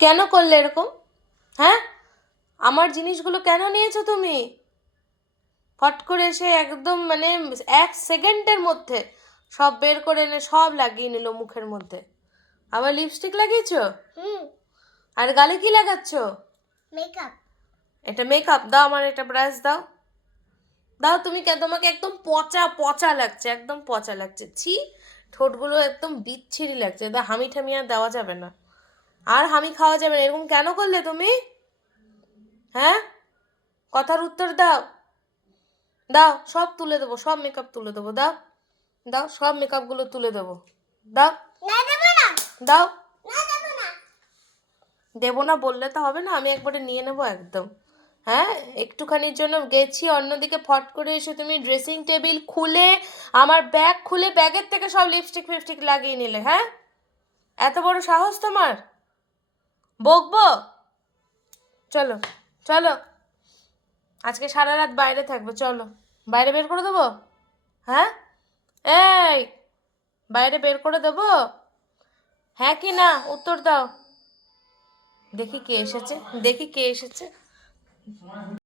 কেন করলে এরকম? হ্যাঁ, আমার জিনিসগুলো কেন নিয়েছো তুমি? ফট করে এসে একদম মানে 1 সেকেন্ডের মধ্যে সব বের করে এনে সব লাগিয়ে নিল মুখের মধ্যে। আবার লিপস্টিক লাগিয়েছো? আর গালে কি লাগাচ্ছো? মেকআপ। এটা মেকআপ? দাও আমার এটা ব্রাশ দাও। দাও তুমি, তোমাকে একদম পচা পচা লাগছে, একদম পচা লাগছে। ছি, ঠোঁটগুলো একদম বিচ্ছিরি লাগছে। হামি ঠামি আর দেওয়া যাবে না, আর হামি খাওয়া যাবে না। এরকম কেন করলে তুমি? হ্যাঁ, কথার উত্তর দাও। দাও, সব তুলে দেবো, সব মেকআপ তুলে দেবো। দাও দাও, সব মেকআপগুলো তুলে দেবো। দাও দাও। দেবো না বললে তো হবে না, আমি একবারে নিয়ে নেবো একদম। হ্যাঁ, একটুখানির জন্য গেছি অন্যদিকে, ফট করে এসে তুমি ড্রেসিং টেবিল খুলে, আমার ব্যাগ খুলে, ব্যাগের থেকে সব লিপস্টিক ফিপস্টিক লাগিয়ে নিলে। হ্যাঁ, এত বড় সাহস তোমার? বকবো? চলো চলো, আজকে সারা রাত বাইরে থাকবে, চলো। বাইরে বের করে দেবো? হ্যাঁ, এই, বাইরে বের করে দেবো? হ্যাঁ কি না, উত্তর দাও। দেখি কে এসেছে, দেখি কে এসেছে।